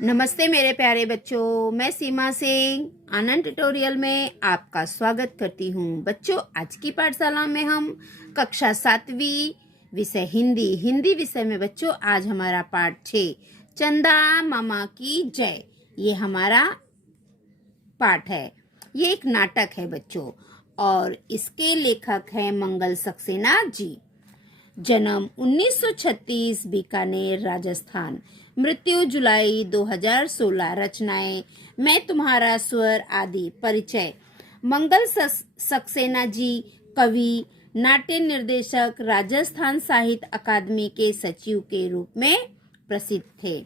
नमस्ते मेरे प्यारे बच्चों, मैं सीमा सिंह आनंद ट्यूटोरियल में आपका स्वागत करती हूँ। बच्चों, आज की पाठशाला में हम कक्षा 7वीं विषय हिंदी विषय में बच्चों आज हमारा पाठ 6 चंदा मामा की जय, ये हमारा पाठ है। ये एक नाटक है बच्चों और इसके लेखक हैं मंगल सक्सेना जी। जन्म 1936 बीकानेर राजस्थान, मृत्यु जुलाई 2016। रचनाएं मैं तुम्हारा स्वर आदि। परिचय मंगल सक्सेना जी कवि, नाट्य निर्देशक, राजस्थान साहित्य अकादमी के सचिव के रूप में प्रसिद्ध थे।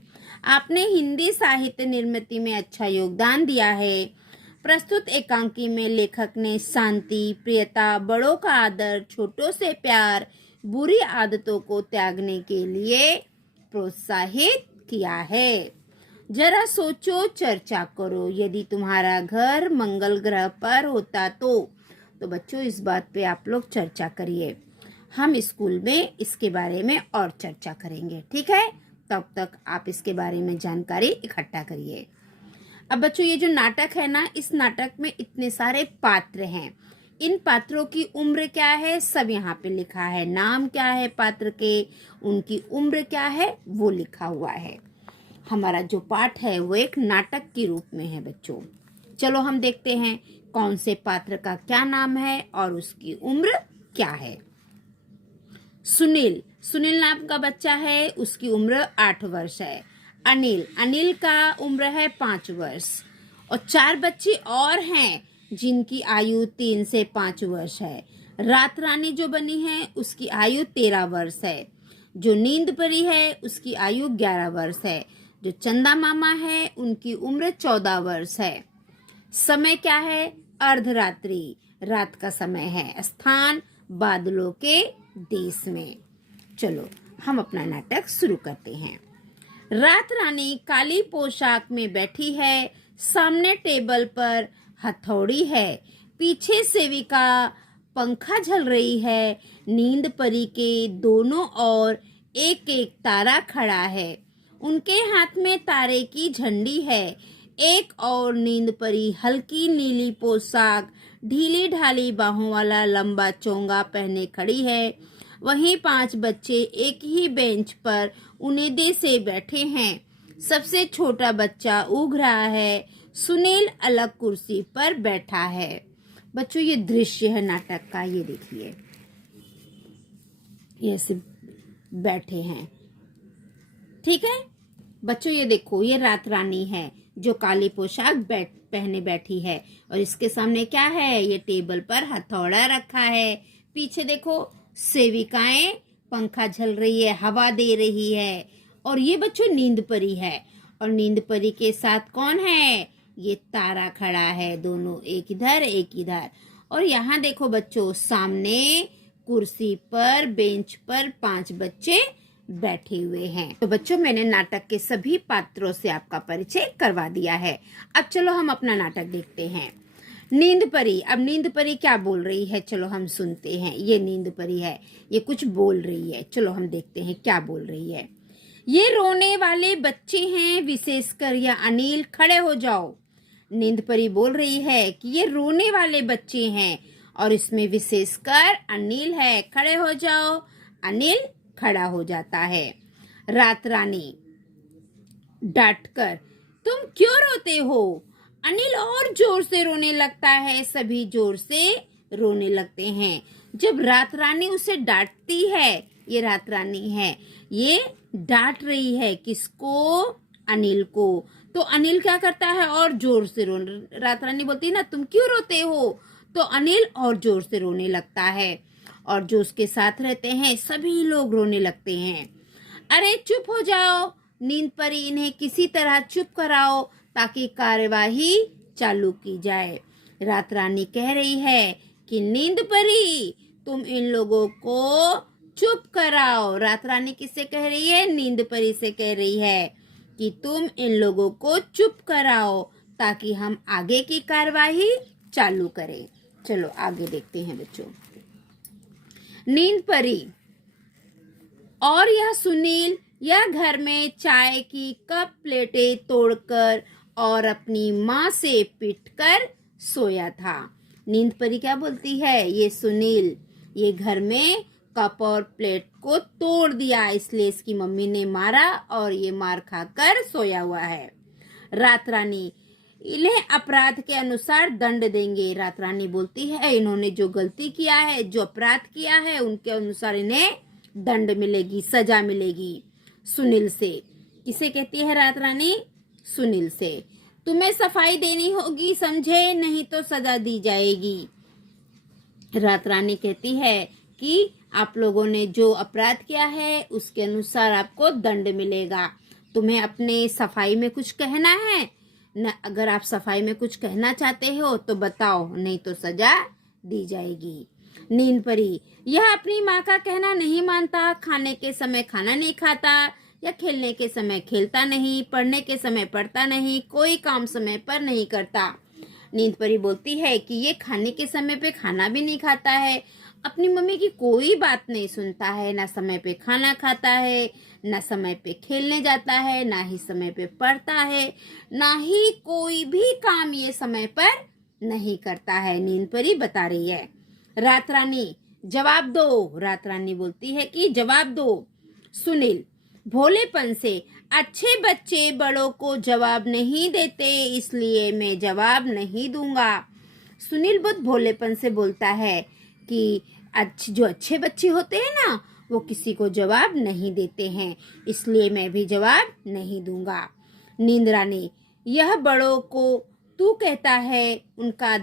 आपने हिंदी साहित्य निर्मित में अच्छा योगदान दिया है। प्रस्तुत एकांकी में लेखक ने शांति, प्रियता, बड़ों का आदर, छोटों से प्यार, बुरी आदतों को त्यागने के लिए प्रोत्साहित किया है। जरा सोचो, चर्चा करो। यदि तुम्हारा घर मंगल ग्रह पर होता तो बच्चों इस बात पे आप लोग चर्चा करिए। हम स्कूल में इसके बारे में और चर्चा करेंगे, ठीक है? तब तक आप इसके बारे में जानकारी इकट्ठा करिए। अब बच्चों, ये जो नाटक है ना, इस नाटक में इतने सारे पात्र हैं। इन पात्रों की उम्र क्या है सब यहाँ पे लिखा है। नाम क्या है पात्र के, उनकी उम्र क्या है वो लिखा हुआ है। हमारा जो पाठ है वो एक नाटक के रूप में है बच्चों। चलो हम देखते हैं कौन से पात्र का क्या नाम है और उसकी उम्र क्या है। सुनील नाम का बच्चा है, उसकी उम्र 8 वर्ष है। अनिल का उम्र है 5 वर्ष। और 4 बच्चे और हैं जिनकी आयु 3 से 5 वर्ष है। रात रानी जो बनी है उसकी आयु 13 वर्ष है। जो नींद परी है उसकी आयु 11 वर्ष है। जो चंदा मामा है उनकी उम्र 14 वर्ष है। समय क्या है? अर्धरात्रि, रात का समय है। स्थान बादलों के देश में। चलो हम अपना नाटक शुरू करते हैं। रात रानी काली पोशाक में बैठी है। सामने टेबल पर हथौड़ी है। पीछे सेविका पंखा झल रही है। नींद परी के दोनों ओर एक एक तारा खड़ा है। उनके हाथ में तारे की झंडी है। एक और नींद परी हल्की नीली पोशाक, ढीली ढाली बाहों वाला लंबा चोंगा पहने खड़ी है। वहीं 5 बच्चे एक ही बेंच पर उन्नीदे से बैठे हैं। सबसे छोटा बच्चा ऊँघ रहा है। सुनील अलग कुर्सी पर बैठा है। बच्चों, ये दृश्य है नाटक का, ये देखिए, ये ऐसे बैठे हैं, ठीक है बच्चों? ये देखो, ये रात रानी है जो काली पोशाक पहने बैठी है और इसके सामने क्या है? ये टेबल पर हथौड़ा रखा है। पीछे देखो, सेविकाएं पंखा झल रही है, हवा दे रही है। और ये बच्चों नींद परी है। और नींद परी के साथ कौन है? ये तारा खड़ा है। दोनों एक इधर एक इधर। और यहाँ देखो बच्चों, सामने कुर्सी पर बेंच पर 5 बच्चे बैठे हुए हैं। तो बच्चों, मैंने नाटक के सभी पात्रों से आपका परिचय करवा दिया है। अब चलो हम अपना नाटक देखते हैं। नींद परी। अब नींद परी क्या बोल रही है, चलो हम सुनते हैं। ये नींद परी है, ये कुछ बोल रही है। चलो हम देखते हैं क्या बोल रही है। ये रोने वाले बच्चे हैं, विशेषकर यह अनिल, खड़े हो जाओ। नींद परी बोल रही है कि ये रोने वाले बच्चे हैं और इसमें विशेषकर अनिल है। खड़े हो जाओ। अनिल खड़ा हो जाता है। रात रानी डांटकर, तुम क्यों रोते हो? अनिल और जोर से रोने लगता है। सभी जोर से रोने लगते हैं। जब रात रानी उसे डांटती है, ये रात रानी है, ये डांट रही है किसको? अनिल को। तो अनिल क्या करता है? और जोर से रात रानी बोलती है ना, तुम क्यों रोते हो? तो अनिल और जोर से रोने लगता है। और जो उसके साथ रहते हैं सभी लोग रोने लगते हैं। अरे चुप हो जाओ, नींद परी, इन्हें किसी तरह चुप कराओ ताकि कार्यवाही चालू की जाए। रात रानी कह रही है कि नींद परी, तुम इन लोगों को चुप कराओ। रात रानी किससे कह रही है? नींद परी से कह रही है कि तुम इन लोगों को चुप कराओ ताकि हम आगे की कार्यवाही चालू करें। चलो आगे देखते हैं बच्चों। नींद परी और यह सुनील यह घर में चाय की कप प्लेटें तोड़कर और अपनी माँ से पिटकर सोया था। नींद परी क्या बोलती है, ये सुनील ये घर में कप और प्लेट को तोड़ दिया, इसलिए इसकी मम्मी ने मारा और ये मार खाकर सोया हुआ है। रात रानी, इन्हें अपराध के अनुसार दंड देंगे। रात रानी बोलती है इन्होंने जो गलती किया है, जो अपराध किया है, उनके अनुसार इन्हें दंड मिलेगी, सजा मिलेगी। सुनील से, किसे कहती है रात रानी, सुनील से। तुम्हें सफाई देनी होगी, समझे, नहीं तो सजा दी जाएगी। रात रानी कहती है कि आप लोगों ने जो अपराध किया है उसके अनुसार आपको दंड मिलेगा। तुम्हें अपने सफाई में कुछ कहना है न, अगर आप सफाई में कुछ कहना चाहते हो तो बताओ, नहीं तो सजा दी जाएगी। नींद परी, यह अपनी माँ का कहना नहीं मानता, खाने के समय खाना नहीं खाता या खेलने के समय खेलता नहीं, पढ़ने के समय पढ़ता नहीं, कोई काम समय पर नहीं करता। नींद परी बोलती है कि ये खाने के समय पे खाना भी नहीं खाता है, अपनी मम्मी की कोई बात नहीं सुनता है, ना समय पे खाना खाता है, ना समय पे खेलने जाता है, ना ही समय पे पढ़ता है, ना ही कोई भी काम ये समय पर नहीं करता है। नींद परी बता रही है। रात रानी, जवाब दो। रात रानी बोलती है कि जवाब दो। सुनील भोलेपन से, अच्छे बच्चे बड़ों को जवाब नहीं देते, इसलिए मैं जवाब नहीं दूंगा। सुनील बहुत भोलेपन से बोलता है कि जो अच्छे बच्चे होते हैं ना, वो किसी को जवाब नहीं देते हैं, इसलिए मैं भी जवाब नहीं दूंगा। नींद रानी, यह बड़ों को तू कहता है, उनका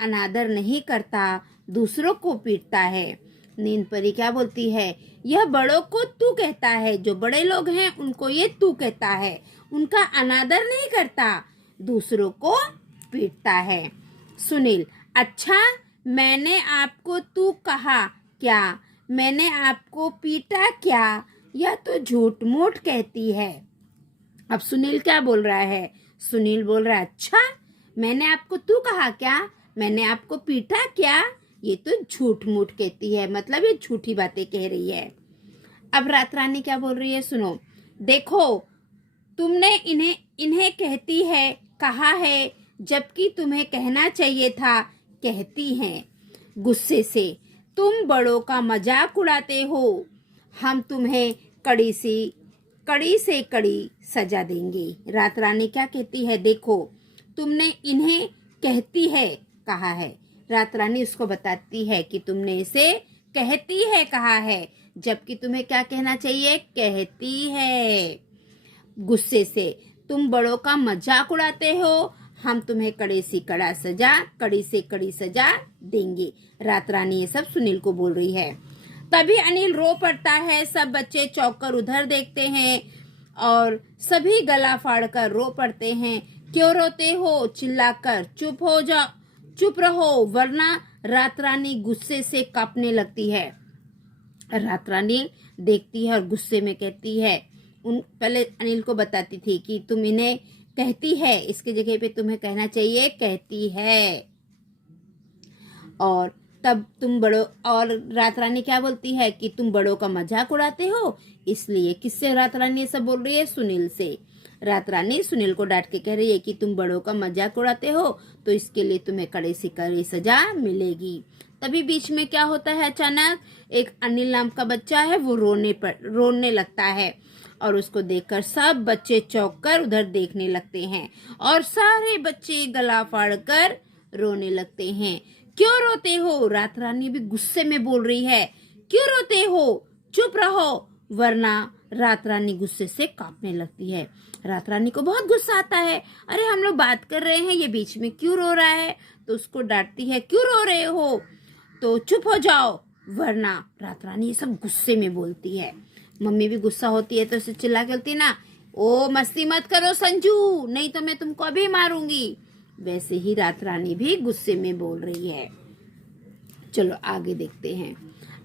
अनादर नहीं करता, दूसरों को पीटता है। नींद परी क्या बोलती है, यह बड़ों को तू कहता है, जो बड़े लोग हैं उनको ये तू कहता है, उनका अनादर नहीं करता, दूसरों को पीटता है। सुनील, अच्छा, मैंने आपको तू कहा क्या, मैंने आपको पीटा क्या, यह तो झूठ मूठ कहती है। अब सुनील क्या बोल रहा है, सुनील बोल रहा है अच्छा, मैंने आपको तू कहा क्या, मैंने आपको पीटा क्या, ये तो झूठ मूठ कहती है, मतलब ये झूठी बातें कह रही है। अब रात रानी क्या बोल रही है, सुनो। देखो, तुमने इन्हें कहती है, कहा है, जबकि तुम्हें कहना चाहिए था, कहती हैं। गुस्से से, तुम बड़ों का मजाक उड़ाते हो, हम तुम्हें कड़ी से कड़ी सजा देंगे। रात रानी क्या कहती है, देखो, तुमने इन्हें कहती है, कहा है। रात रानी उसको बताती है कि तुमने इसे कहती है, कहा है, जबकि तुम्हें क्या कहना चाहिए, कहती है। गुस्से से, तुम बड़ों का मजाक उड़ाते हो, हम तुम्हें कड़ी से कड़ी सजा देंगे। रात रानी ये सब सुनील को बोल रही है। तभी अनिल रो पड़ता है, सब बच्चे चौंक कर उधर देखते हैं और सभी गला फाड़कर रो पड़ते हैं। क्यों रोते हो, चिल्लाकर चुप रहो, वरना रात रानी गुस्से से कांपने लगती है। रात रानी देखती है और गुस्से में कहती है, पहले अनिल को बताती थी कि तुम इन्हें कहती है, इसके जगह पे तुम्हें कहना चाहिए कहती है। और तब और रात रानी क्या बोलती है कि तुम बड़ों का मजाक उड़ाते हो, इसलिए किससे रात रानी ये सब बोल रही है, सुनील से। रात रानी सुनील को डांट के कह रही है कि तुम बड़ों का मजाक उड़ाते हो, तो इसके लिए तुम्हें कड़ी से कड़ी सजा मिलेगी। तभी बीच में क्या होता है, अचानक एक अनिल नाम का बच्चा है, वो रोने लगता है और उसको देखकर सब बच्चे चौंक कर उधर देखने लगते हैं और सारे बच्चे गला फाड़कर रोने लगते हैं। क्यों रोते हो, रात रानी भी गुस्से में बोल रही है, क्यों रोते हो, चुप रहो, वरना रात रानी गुस्से से कांपने लगती है। रात रानी को बहुत गुस्सा आता है, अरे हम लोग बात कर रहे हैं, ये बीच में क्यों रो रहा है, तो उसको डांटती है, क्यों रो रहे हो, तो चुप हो जाओ, वरना रात रानी ये सब गुस्से में बोलती है। मम्मी भी गुस्सा होती है तो उसे चिल्ला के बोलती ना, ओ मस्ती मत करो संजू, नहीं तो मैं तुमको अभी मारूंगी। वैसे ही रात रानी भी गुस्से में बोल रही है। चलो आगे देखते हैं,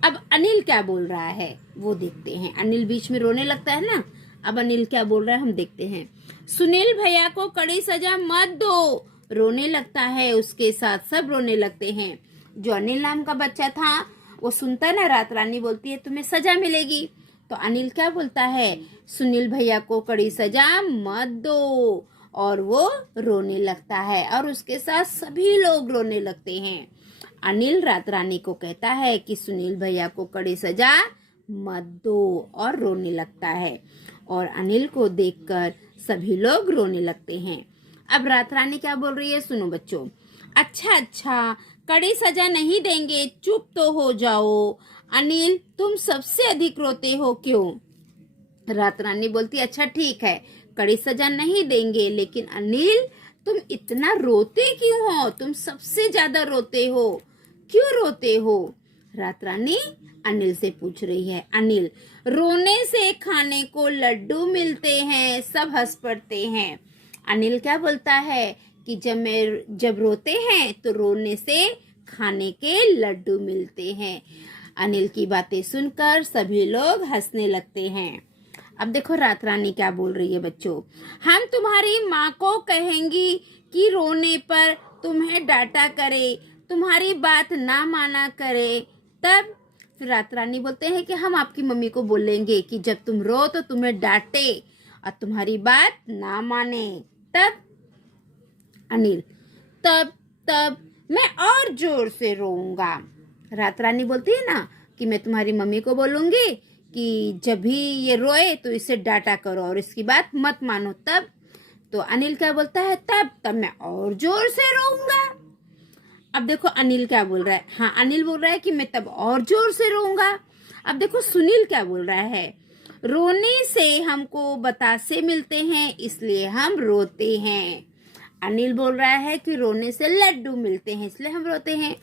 अब अनिल क्या बोल रहा है वो देखते हैं। अनिल बीच में रोने लगता है ना, अब अनिल क्या बोल रहा है हम देखते हैं। सुनील भैया को कड़ी सजा मत दो, रोने लगता है, उसके साथ सब रोने लगते हैं। जो अनिल नाम का बच्चा था वो सुनता ना, रात रानी बोलती है तुम्हें सजा मिलेगी, तो अनिल क्या बोलता है, सुनील भैया को कड़ी सजा मत दो, और वो रोने लगता है और उसके साथ सभी लोग रोने लगते हैं। अनिल रात रानी को कहता है कि सुनील भैया को कड़ी सजा मत दो और रोने लगता है, और अनिल को देखकर सभी लोग रोने लगते हैं। अब रात रानी क्या बोल रही है, सुनो बच्चों। अच्छा अच्छा, कड़ी सजा नहीं देंगे, चुप तो हो जाओ। अनिल तुम सबसे अधिक रोते हो क्यों? रात रानी बोलती, अच्छा ठीक है, कड़ी सजा नहीं देंगे, लेकिन अनिल तुम इतना रोते क्यों हो? तुम सबसे ज्यादा रोते हो, क्यों रोते हो? रात रानी अनिल से पूछ रही है। अनिल, रोने से खाने को लड्डू मिलते हैं, सब हंस पड़ते हैं। अनिल क्या बोलता है कि जब रोते हैं तो रोने से खाने के लड्डू मिलते हैं। अनिल की बातें सुनकर सभी लोग हंसने लगते हैं। अब देखो रात रानी क्या बोल रही है बच्चों। हम तुम्हारी माँ को कहेंगी कि रोने पर तुम्हें डांटा करे, तुम्हारी बात ना माना करे। तब फिर रात रानी बोलते हैं कि हम आपकी मम्मी को बोलेंगे कि जब तुम रो तो तुम्हें डांटे और तुम्हारी बात ना माने। तब अनिल, तब तब मैं और जोर से रोऊंगा। रात रानी बोलती है ना कि मैं तुम्हारी मम्मी को बोलूंगी कि जब भी ये रोए तो इसे डांटा करो और इसकी बात मत मानो। तब तो अनिल क्या बोलता है, तब मैं और जोर से रोऊंगा। अब देखो अनिल क्या बोल रहा है। हाँ, अनिल बोल रहा है कि मैं तब और जोर से रोऊंगा। अब देखो सुनील क्या बोल रहा है, रोने से हमको बतासे मिलते हैं इसलिए हम रोते हैं। अनिल बोल रहा है कि रोने से लड्डू मिलते हैं इसलिए हम रोते हैं।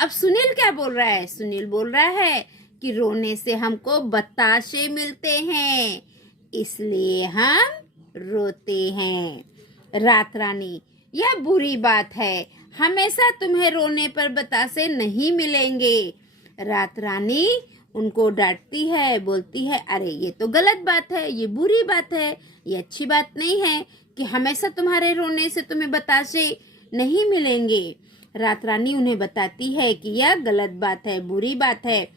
अब सुनील क्या बोल रहा है, सुनील बोल रहा है कि रोने से हमको बताशे मिलते हैं इसलिए हम रोते हैं। रात रानी, यह बुरी बात है, हमेशा तुम्हें रोने पर बतासे नहीं मिलेंगे। रात रानी उनको डांटती है, बोलती है अरे ये तो गलत बात है, ये बुरी बात है, ये अच्छी बात नहीं है कि हमेशा तुम्हारे रोने से तुम्हें बतासे नहीं मिलेंगे। रात रानी उन्हें बताती है कि यह गलत बात है, बुरी बात है।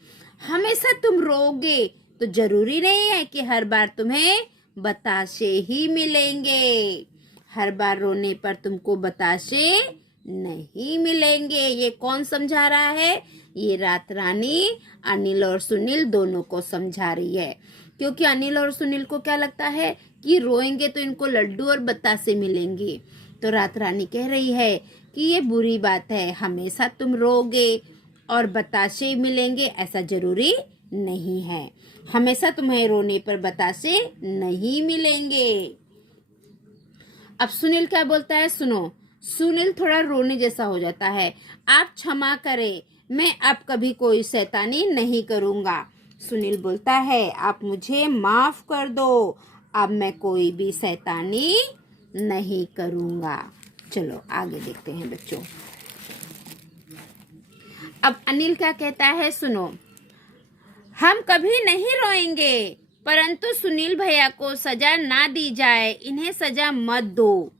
हमेशा तुम रोगे तो जरूरी नहीं है कि हर बार तुम्हें बतासे ही मिलेंगे। हर बार रोने पर तुमको बतासे नहीं मिलेंगे। ये कौन समझा रहा है? ये रात रानी अनिल और सुनील दोनों को समझा रही है, क्योंकि अनिल और सुनील को क्या लगता है कि रोएंगे तो इनको लड्डू और बतासे मिलेंगे। तो रात रानी कह रही है कि ये बुरी बात है, हमेशा तुम रोगे और बतासे मिलेंगे ऐसा जरूरी नहीं है। हमेशा तुम्हें रोने पर बतासे नहीं मिलेंगे। अब सुनील क्या बोलता है, सुनो। सुनील थोड़ा रोने जैसा हो जाता है। आप क्षमा करें, मैं अब कभी कोई शैतानी नहीं करूंगा। सुनील बोलता है आप मुझे माफ कर दो, अब मैं कोई भी शैतानी नहीं करूंगा। चलो आगे देखते हैं बच्चों। अब अनिल क्या कहता है, सुनो। हम कभी नहीं रोएंगे, परंतु सुनील भैया को सजा ना दी जाए, इन्हें सजा मत दो।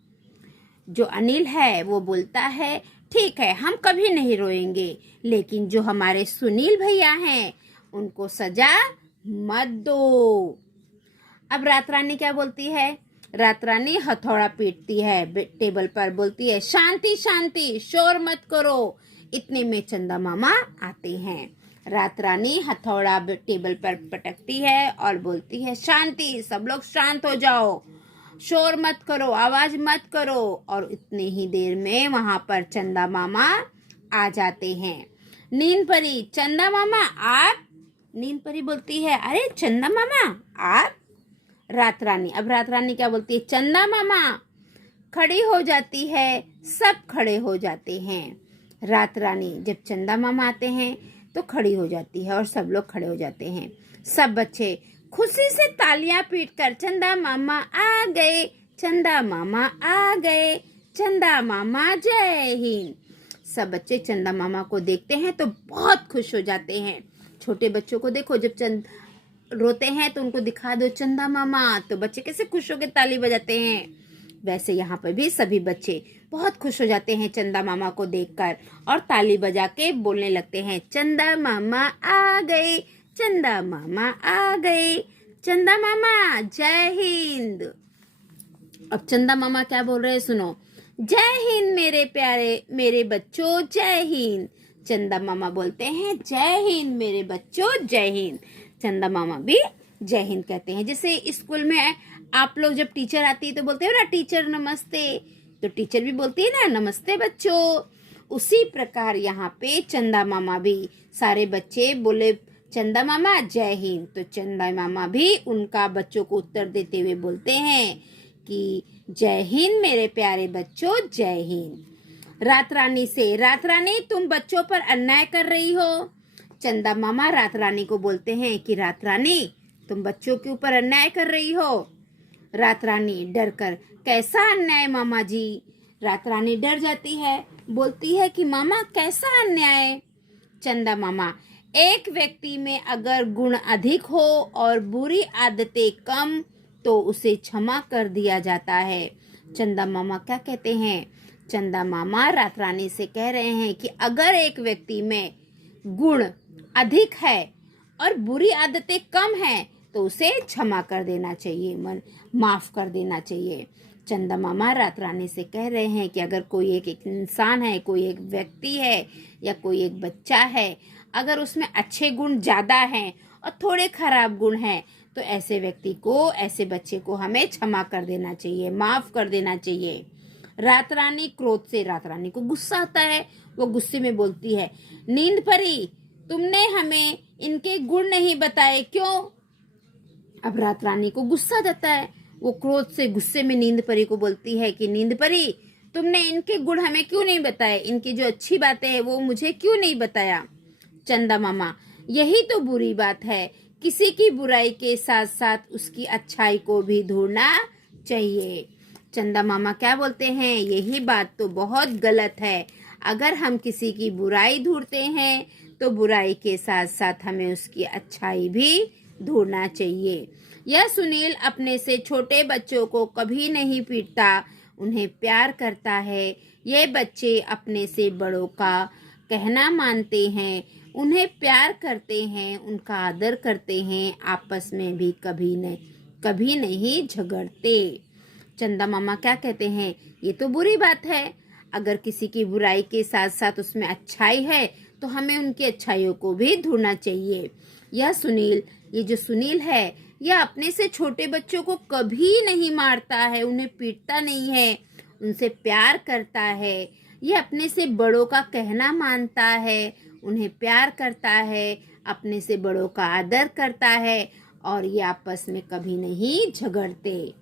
जो अनिल है वो बोलता है ठीक है, हम कभी नहीं रोएंगे, लेकिन जो हमारे सुनील भैया हैं उनको सजा मत दो। अब रात रानी क्या बोलती है? रात रानी हथौड़ा पीटती है टेबल पर, बोलती है शांति शांति, शोर मत करो। इतने में चंदा मामा आते हैं। रात रानी हथौड़ा टेबल पर पटकती है और बोलती है शांति, सब लोग शांत हो जाओ, शोर मत करो, आवाज मत करो। और इतनी ही देर में वहां पर चंदा मामा आ जाते हैं। नींद परी, चंदा मामा आप? नींद परी बोलती है अरे चंदा मामा आप? रात रानी, अब रात रानी क्या बोलती है, चंदा मामा। खड़ी हो जाती है, सब खड़े हो जाते हैं। रात रानी जब चंदा मामा आते हैं तो खड़ी हो जाती है और सब लोग खड़े हो जाते हैं। सब बच्चे खुशी से तालियां पीटकर चंदा मामा आ गए, चंदा मामा आ गए, चंदा मामा जय हिंद। सब बच्चे चंदा मामा को देखते हैं तो बहुत खुश हो जाते हैं। छोटे बच्चों को देखो, जब रोते हैं तो उनको दिखा दो चंदा मामा, तो बच्चे कैसे खुश होकर ताली बजाते हैं। वैसे यहाँ पर भी सभी बच्चे बहुत खुश हो जाते हैं चंदा मामा को देखकर और ताली बजा के बोलने लगते हैं चंदा मामा आ गए, चंदा मामा आ गए। चंदा मामा जय हिंद। अब चंदा मामा क्या बोल रहे हैं सुनो। जय हिंद मेरे प्यारे मेरे बच्चों, जय हिंद। चंदा मामा बोलते हैं जय हिंद मेरे बच्चों, जय हिंद। चंदा मामा भी जय हिंद कहते हैं। जैसे स्कूल में आप लोग जब टीचर आती है तो बोलते हो ना टीचर नमस्ते, तो टीचर भी बोलती है ना नमस्ते बच्चों। उसी प्रकार यहाँ पे चंदा मामा भी, सारे बच्चे बोले चंदा मामा जय हिंद, तो चंदा मामा भी उनका बच्चों को उत्तर देते हुए बोलते हैं कि जय हिंद मेरे प्यारे बच्चों, जय हिंद। रात रानी से, रात रानी तुम बच्चों पर अन्याय कर रही हो। चंदा मामा रात रानी को बोलते हैं कि रात रानी तुम बच्चों के ऊपर अन्याय कर रही हो। रात रानी डर कर, कैसा अन्याय मामा जी। रात रानी डर जाती है, बोलती है कि मामा कैसा अन्याय। चंदा मामा, एक व्यक्ति में अगर गुण अधिक हो और बुरी आदतें कम तो उसे क्षमा कर दिया जाता है। चंदा मामा क्या कहते हैं। चंदा मामा रात रानी से कह रहे हैं कि अगर एक व्यक्ति में गुण अधिक है और बुरी आदतें कम है तो उसे क्षमा कर देना चाहिए, माफ कर देना चाहिए। चंदा मामा रात रानी से कह रहे हैं कि अगर कोई एक इंसान है, कोई एक व्यक्ति है या कोई एक बच्चा है, अगर उसमें अच्छे गुण ज़्यादा हैं और थोड़े खराब गुण हैं तो ऐसे व्यक्ति को, ऐसे बच्चे को हमें क्षमा कर देना चाहिए, माफ कर देना चाहिए। रात रानी क्रोध से, रात रानी को गुस्सा आता है, वो गुस्से में बोलती है नींद परी तुमने हमें इनके गुण नहीं बताए क्यों। अब रात रानी को गुस्सा आता है, वो क्रोध से गुस्से में नींद परी को बोलती है कि नींद परी तुमने इनके गुण हमें क्यों नहीं बताए, इनकी जो अच्छी बातें हैं वो मुझे क्यों नहीं बताया। चंदा मामा, यही तो बुरी बात है, किसी की बुराई के साथ साथ उसकी अच्छाई को भी ढूंढना चाहिए। चंदा मामा क्या बोलते हैं, यही बात तो बहुत गलत है। अगर हम किसी की बुराई ढूंढते हैं तो बुराई के साथ साथ हमें उसकी अच्छाई भी ढूंढना चाहिए। यह सुनील अपने से छोटे बच्चों को कभी नहीं पीटता, उन्हें प्यार करता है। ये बच्चे अपने से बड़ों का कहना मानते हैं, उन्हें प्यार करते हैं, उनका आदर करते हैं, आपस में भी कभी नहीं झगड़ते। चंदा मामा क्या कहते हैं, ये तो बुरी बात है। अगर किसी की बुराई के साथ साथ उसमें अच्छाई है तो हमें उनकी अच्छाइयों को भी ढूंढना चाहिए। ये जो सुनील है, यह अपने से छोटे बच्चों को कभी नहीं मारता है, उन्हें पीटता नहीं है, उनसे प्यार करता है। यह अपने से बड़ों का कहना मानता है, उन्हें प्यार करता है, अपने से बड़ों का आदर करता है और ये आपस में कभी नहीं झगड़ते।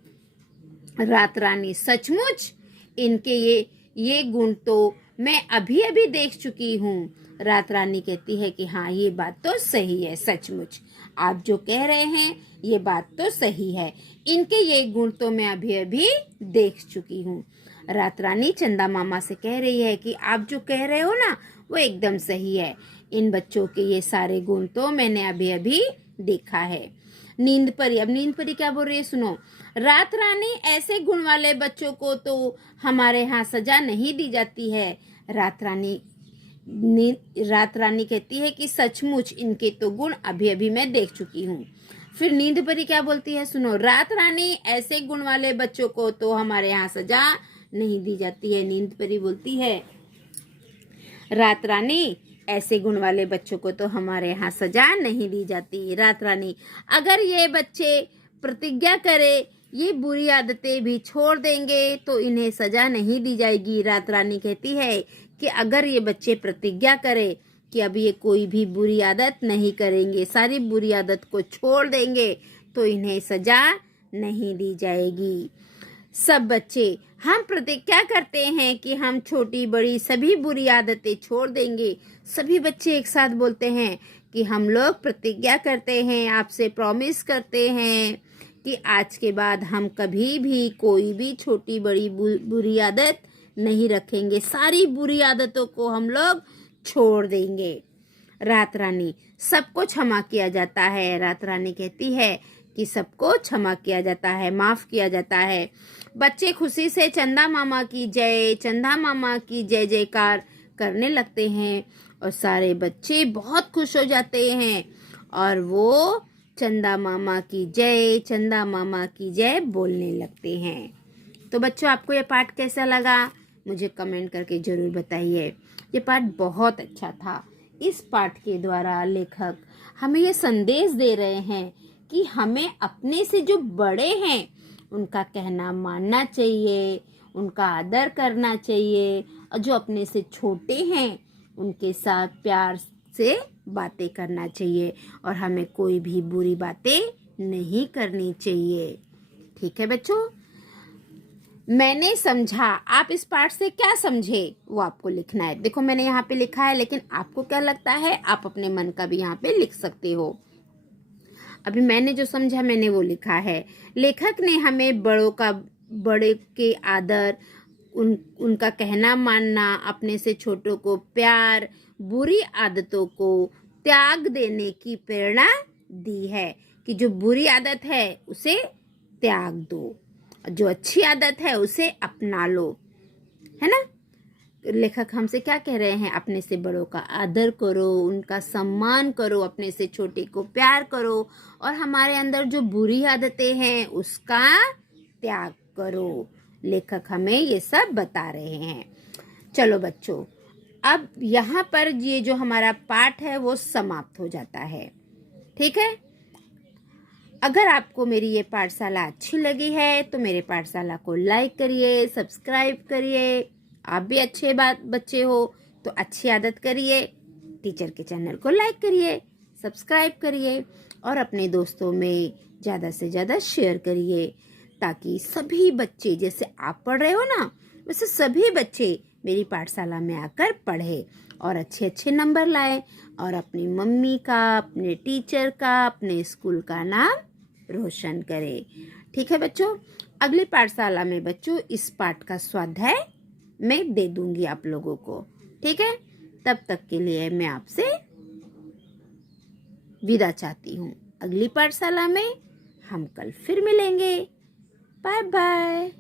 रात रानी, सचमुच इनके ये गुण तो मैं अभी अभी देख चुकी हूँ। रात रानी कहती है कि हाँ ये बात तो सही है, सचमुच आप जो कह रहे हैं ये बात तो सही है, इनके ये गुण तो मैं अभी अभी देख चुकी हूँ। रात रानी चंदा मामा से कह रही है कि आप जो कह रहे हो ना वो एकदम सही है, इन बच्चों के ये सारे गुण तो मैंने अभी अभी देखा है। नींद परी, अब नींद परी क्या बोल रही है सुनो। रात रानी, ऐसे गुण वाले बच्चों को तो हमारे यहाँ सजा नहीं दी जाती है। रात रानी कहती है कि सचमुच इनके तो गुण अभी अभी मैं देख चुकी हूँ। फिर नींद परी क्या बोलती है सुनो। रात रानी, ऐसे गुण वाले बच्चों को तो हमारे यहाँ सजा नहीं दी जाती है। नींद परी बोलती है रात रानी, ऐसे गुण वाले बच्चों को तो हमारे यहाँ सजा नहीं दी जाती। रात रानी, अगर ये बच्चे प्रतिज्ञा करे ये बुरी आदतें भी छोड़ देंगे तो इन्हें सजा नहीं दी जाएगी। रात रानी कहती है कि अगर ये बच्चे प्रतिज्ञा करे कि अब ये कोई भी बुरी आदत नहीं करेंगे, सारी बुरी आदत को छोड़ देंगे तो इन्हें सजा नहीं दी जाएगी। सब बच्चे, हम प्रतिज्ञा करते हैं कि हम छोटी बड़ी सभी बुरी आदतें छोड़ देंगे। सभी बच्चे एक साथ बोलते हैं कि हम लोग प्रतिज्ञा करते हैं, आपसे प्रॉमिस करते हैं कि आज के बाद हम कभी भी कोई भी छोटी बड़ी बुरी आदत नहीं रखेंगे, सारी बुरी आदतों को हम लोग छोड़ देंगे। रात रानी, सबको क्षमा किया जाता है। रात रानी कहती है कि सबको क्षमा किया जाता है, माफ किया जाता है। बच्चे खुशी से चंदा मामा की जय, चंदा मामा की जय जयकार करने लगते हैं और सारे बच्चे बहुत खुश हो जाते हैं और वो चंदा मामा की जय, चंदा मामा की जय बोलने लगते हैं। तो बच्चों, आपको ये पाठ कैसा लगा मुझे कमेंट करके ज़रूर बताइए। ये पाठ बहुत अच्छा था। इस पाठ के द्वारा लेखक हमें ये संदेश दे रहे हैं कि हमें अपने से जो बड़े हैं उनका कहना मानना चाहिए, उनका आदर करना चाहिए, और जो अपने से छोटे हैं उनके साथ प्यार से बातें करना चाहिए, और हमें कोई भी बुरी बातें नहीं करनी चाहिए। ठीक है बच्चों, मैंने समझा, आप इस पाठ से क्या समझे वो आपको लिखना है। देखो मैंने यहाँ पे लिखा है, लेकिन आपको क्या लगता है आप अपने मन का भी यहाँ पे लिख सकते हो। अभी मैंने जो समझा मैंने वो लिखा है। लेखक ने हमें बड़े के आदर, उनका कहना मानना, अपने से छोटों को प्यार, बुरी आदतों को त्याग देने की प्रेरणा दी है कि जो बुरी आदत है उसे त्याग दो, जो अच्छी आदत है उसे अपना लो, है ना। लेखक हमसे क्या कह रहे हैं, अपने से बड़ों का आदर करो, उनका सम्मान करो, अपने से छोटे को प्यार करो, और हमारे अंदर जो बुरी आदतें हैं उसका त्याग करो। लेखक हमें ये सब बता रहे हैं। चलो बच्चों, अब यहाँ पर ये जो हमारा पाठ है वो समाप्त हो जाता है। ठीक है, अगर आपको मेरी ये पाठशाला अच्छी लगी है तो मेरे पाठशाला को लाइक करिए, सब्सक्राइब करिए। आप भी अच्छे बच्चे हो तो अच्छी आदत करिए, टीचर के चैनल को लाइक करिए, सब्सक्राइब करिए, और अपने दोस्तों में ज़्यादा से ज़्यादा शेयर करिए, ताकि सभी बच्चे, जैसे आप पढ़ रहे हो ना वैसे सभी बच्चे मेरी पाठशाला में आकर पढ़े और अच्छे अच्छे नंबर लाए, और अपनी मम्मी का, अपने टीचर का, अपने स्कूल का नाम रोशन करे। ठीक है बच्चों, अगली पाठशाला में बच्चों इस पाठ का स्वाध्याय मैं दे दूंगी आप लोगों को। ठीक है, तब तक के लिए मैं आपसे विदा चाहती हूँ। अगली पाठशाला में हम कल फिर मिलेंगे। Bye bye.